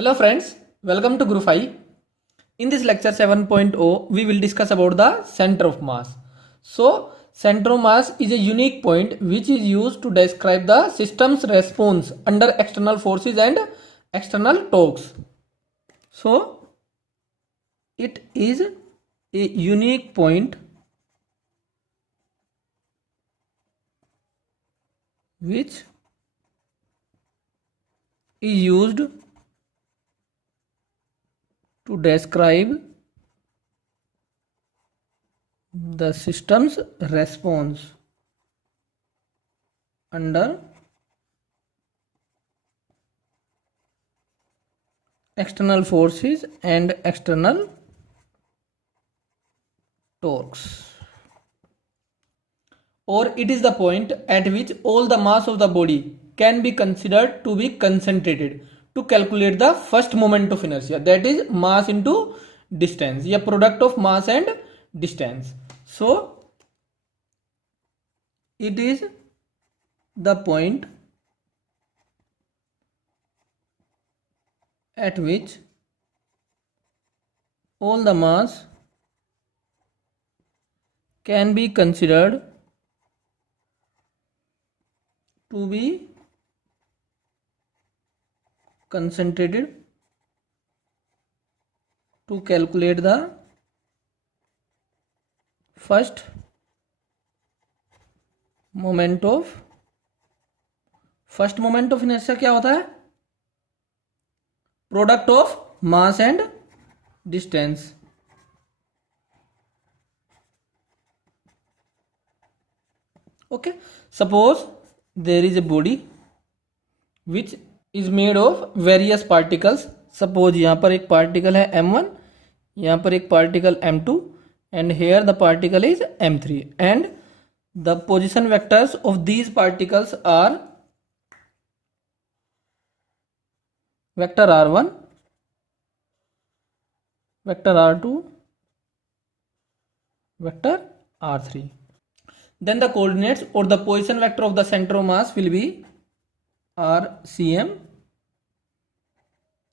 Hello friends, welcome to Group 5. In this lecture 7.0, we will discuss about the center of mass. So, center of mass is a unique point which is used to describe the system's response under external forces and external torques. So, it is a unique point which is used to describe the system's response under external forces and external torques. Or it is the point at which all the mass of the body can be considered to be concentrated to calculate the first moment of inertia, that is mass into distance, या product of mass and distance. So it is the point at which all the mass can be considered to be concentrated to calculate the first moment of inertia क्या होता है? Product of mass and distance. Okay, suppose there is a body which is made of various particles. Suppose यहाँ पर एक particle है m1, यहाँ पर एक particle m2, and here the particle is m3, and the position vectors of these particles are vector r1, vector r2, vector r3. Then the coordinates or the position vector of the center of mass will be RCM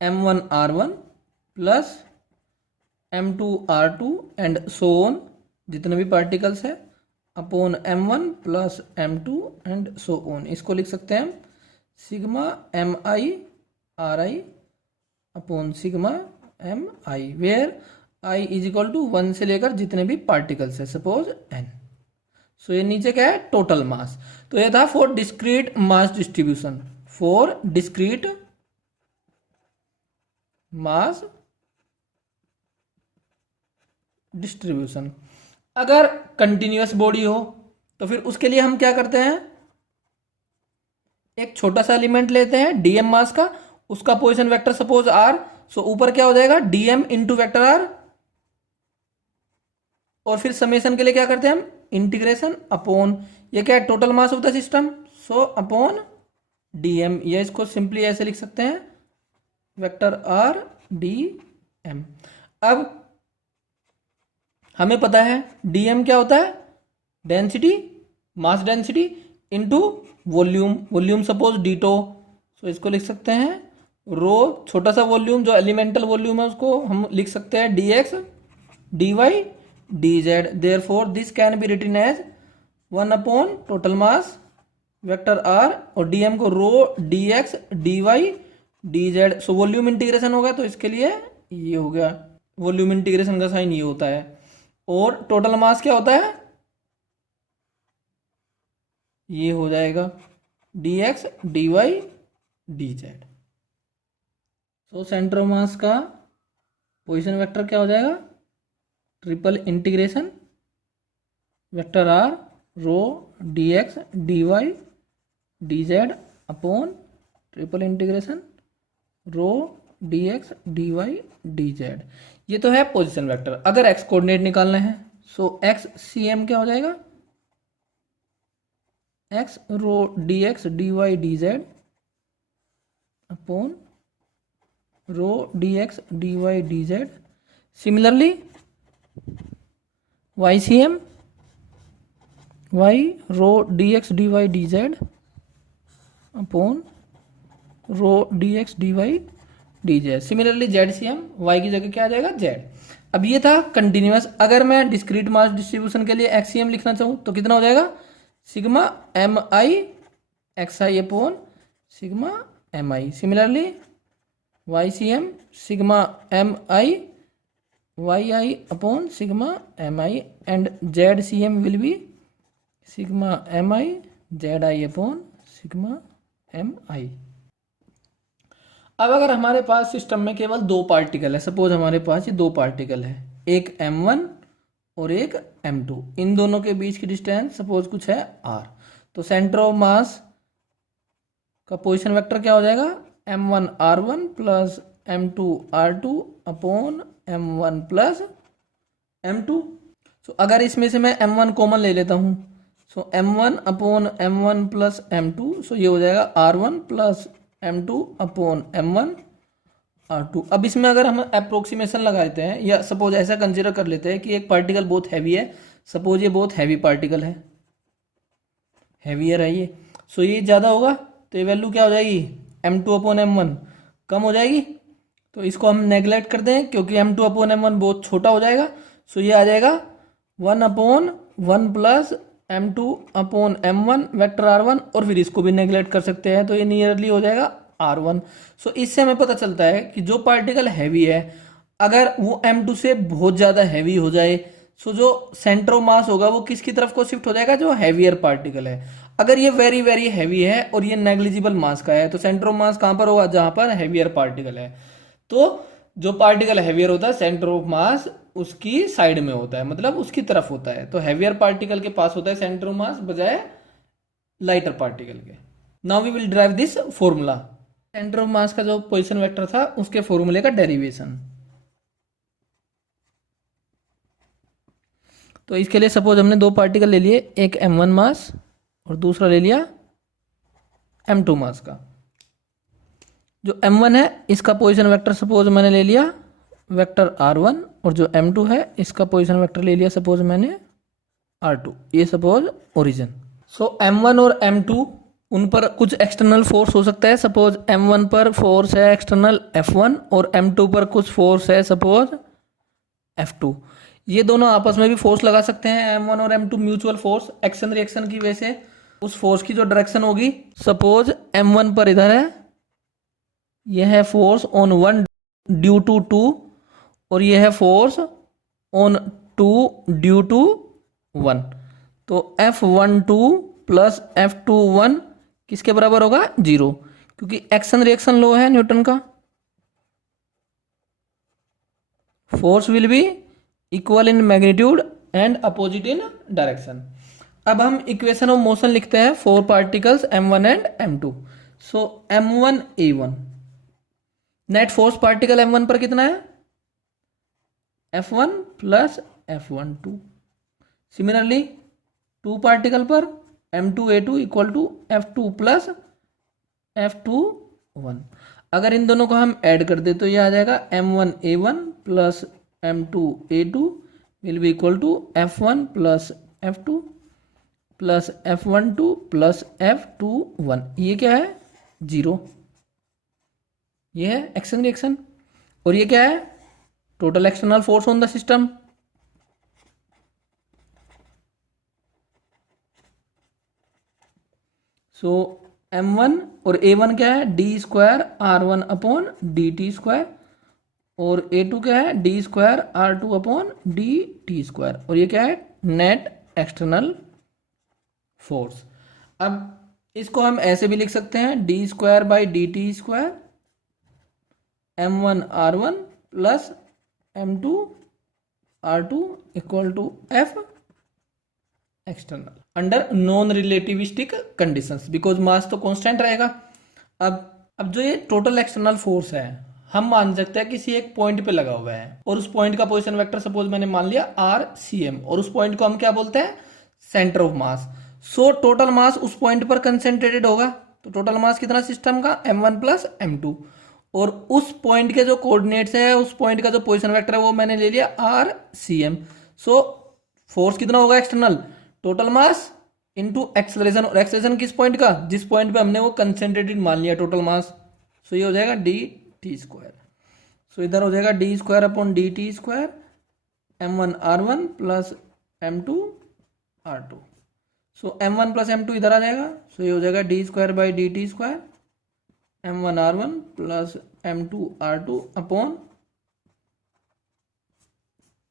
m1 r1 plus m2 r2 and so on, जितने भी particles है, upon m1 plus m2 and so on. इसको लिख सकते हैं हम sigma M I R I upon sigma M I, where I is equal to 1 से लेकर जितने भी पार्टिकल्स है, सपोज n. सो ये नीचे क्या है? Total mass. तो ये था for discrete mass distribution, for discrete mass distribution. अगर कंटिन्यूअस बॉडी हो तो फिर उसके लिए हम क्या करते हैं? एक छोटा सा एलिमेंट लेते हैं डीएम मास का, उसका पोजीशन वेक्टर सपोज आर, सो ऊपर क्या हो जाएगा? डीएम इंटू वेक्टर आर, और फिर समेशन के लिए क्या करते हैं हम? इंटीग्रेशन अपॉन, ये क्या है? Total mass of the system, so upon DM, या इसको सिंपली ऐसे लिख सकते हैं वेक्टर आर डी एम. अब हमें पता है डीएम क्या होता है? Density, mass density into volume, volume suppose ditto, so इसको लिख सकते हैं रो, छोटा सा वॉल्यूम जो एलिमेंटल वॉल्यूम है उसको हम लिख सकते हैं dx dy dz. Therefore this can be written as 1 upon total mass vector r, और dm को rho dx dy dz. So volume integration होगा तो इसके लिए ये हो गया, वॉल्यूम इंटीग्रेशन का साइन ये होता है. और टोटल मास क्या होता है? ये हो जाएगा dx dy dz. So centre of mass का पोजीशन वेक्टर क्या हो जाएगा? Triple integration vector r rho dx dy dz upon triple integration rho dx dy dz. ये तो है पोजीशन वेक्टर. अगर एक्स कोऑर्डिनेट निकालना है सो एक्स सी एम क्या हो जाएगा? X rho dx dy dz upon rho dx dy dz. Similarly y c M y rho dx dy dz upon rho dx dy D Z. Similarly Z C M, Y की जगह क्या आ जाएगा, Z. अब ये था continuous. अगर मैं discrete mass distribution के लिए एक्स सी एम लिखना चाहूँ तो कितना हो जाएगा, sigma M i x i upon sigma M i. Similarly y c m, sigma M i y i upon sigma M i, and z C m will be sigma M i z i upon sigma M i. अब अगर हमारे पास system में केवल दो particle है, suppose हमारे पास ये दो पार्टिकल है, एक m1 और एक m2, इन दोनों के बीच की डिस्टेंस सपोज कुछ है r, तो सेंटर ऑफ मास का पोजीशन वेक्टर क्या हो जाएगा, m1 r1 plus m2 r2 upon m1 plus m2। सो अगर इसमें से मैं m1 कॉमन ले लेता हूँ, सो m1 upon m1 plus m2, सो ये हो जाएगा r1 plus m2 upon m1 r2। अब इसमें अगर हम अप्रोक्सीमेशन लगाते हैं, या सपोज ऐसा कंसिडर कर लेते हैं कि एक पार्टिकल बहुत हैवी है, सपोज ये बहुत हैवी पार्टिकल है, हैवियर है ये, सो ये ज़्यादा होगा तो ये वैल्यू क्या हो जाएगी, m2 अपॉन m1 कम हो जाएगी, तो इसको हम नेगलेक्ट कर दें क्योंकि m2 अपॉन m1 बहुत छोटा हो जाएगा। सो ये आ जाएगा 1 upon 1 plus m2 upon m1 vector r1, और फिर इसको भी नेगलेक्ट कर सकते हैं तो ये नियरली हो जाएगा r1। सो इससे हमें पता चलता है कि जो पार्टिकल हैवी है, अगर वो m2 से बहुत ज़्यादा हैवी हो जाए, सो जो सेंटर ऑफ मास होगा वो किसकी तरफ को शिफ्ट हो जाएगा, जो हैवियर पार्टिकल है। अगर ये वेरी वेरी हैवी है और ये नेग्लिजिबल मास का है, तो सेंटर ऑफ मास कहाँ पर होगा, जहाँ पर हैवियर पार्टिकल है। तो जो पार्टिकल हैवियर होता है, सेंटर ऑफ मास उसकी साइड में होता है, मतलब उसकी तरफ होता है। तो हैवियर पार्टिकल के पास होता है सेंटर ऑफ मास बजाय लाइटर पार्टिकल के। Now we will derive this formula. Centre of mass का जो पोजीशन वेक्टर था उसके फॉर्मूले का डेरिवेशन। तो इसके लिए सपोज हमने दो पार्टिकल ले लिए, एक m1 मास और दूसरा ले लिया m2 मास का। जो m1 है इसका पोजीशन वेक्टर सपोज मैंने ले लिया वेक्टर r1, और जो m2 है इसका पोजीशन वेक्टर ले लिया सपोज मैंने r2, ये सपोज ओरिजिन। सो m1 और m2 उन पर कुछ एक्सटर्नल फोर्स हो सकता है, सपोज m1 पर फोर्स है एक्सटर्नल F1 और m2 पर कुछ फोर्स है सपोज F2। ये दोनों आपस में भी फोर्स लगा सकते हैं, m1 और m2 mutual force, action reaction की वजह से उस फोर्स की जो डायरेक्शन होगी, सपोज m1 पर इधर है, यह है फोर्स ऑन 1 ड्यू टू 2, और यह है फोर्स ऑन 2 ड्यू टू 1। तो F12 प्लस F21 किसके बराबर होगा, 0, क्योंकि एक्शन रिएक्शन लॉ है न्यूटन का, force will be equal in magnitude and opposite in direction. अब हम इक्वेशन ऑफ मोशन लिखते हैं for particles m1 and m2। So m1 a1, net force particle m1 पर कितना है, F1 plus F12। Similarly two particle पर m2 a2 equal to F2 plus F21। अगर इन दोनों को हम ऐड कर दे तो ये आ जाएगा m1 a1 plus m2 a2 will be equal to F1 plus F2 plus F12 plus F21। ये क्या है, 0, ये है एक्शन रिएक्शन, और ये क्या है, total external force on the system. So m1 और a1 क्या है, d square r1 upon d t square, और a2 क्या है, d square r2 upon d t square, और ये क्या है, नेट एक्सटर्नल फोर्स। अब इसको हम ऐसे भी लिख सकते हैं, d square by d t square m1 r1 plus m2 r2 equal to f external under non relativistic conditions, because mass तो कांस्टेंट रहेगा। अब जो ये टोटल एक्सटर्नल फोर्स है, हम मान सकते हैं किसी एक पॉइंट पे लगा हुआ है, और उस पॉइंट का पोजीशन वेक्टर सपोज मैंने मान लिया RCM, और उस पॉइंट को हम क्या बोलते हैं, centre of mass. So total mass उस पॉइंट पर कंसेंट्रेटेड होगा, तो टोटल मास कितना सिस्टम का, m1 प्लस m2, और उस पॉइंट के जो कोऑर्डिनेट्स है, उस पॉइंट का जो पोजीशन वेक्टर है वो मैंने ले लिया RCM। सो फोर्स कितना होगा external, total mass into acceleration, और एक्सेलरेशन किस पॉइंट का, जिस पॉइंट पे हमने वो कंसेंट्रेटेड मान लिया टोटल मास, सो ये हो जाएगा dt टी स्क्वायर। सो इधर हो जाएगा d square upon d t square m1r1 plus m2r2। So m1 plus m2 इधर आ जाएगा, सो ये हो जाएगा d square by d t square m1r1 plus m2r2 upon,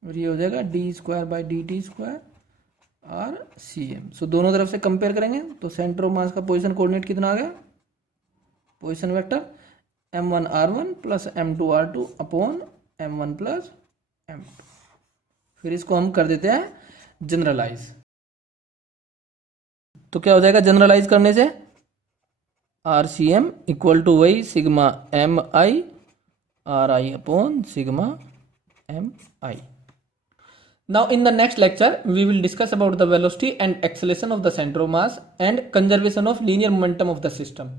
और ये हो जाएगा d square by d t square r c m. So दोनों तरफ से कंपेयर करेंगे तो सेंटर ऑफ मास का पोजीशन कोऑर्डिनेट कितना आ गया, position vector m1r1 plus m2r2 upon m1 plus m2। फिर इसको हम कर देते हैं जनरलाइज। तो क्या हो जाएगा जनरलाइज करने से, r c m equal to वही sigma M I R I upon sigma M i. Now in the next lecture we will discuss about the velocity and acceleration of the center of mass and conservation of linear momentum of the system.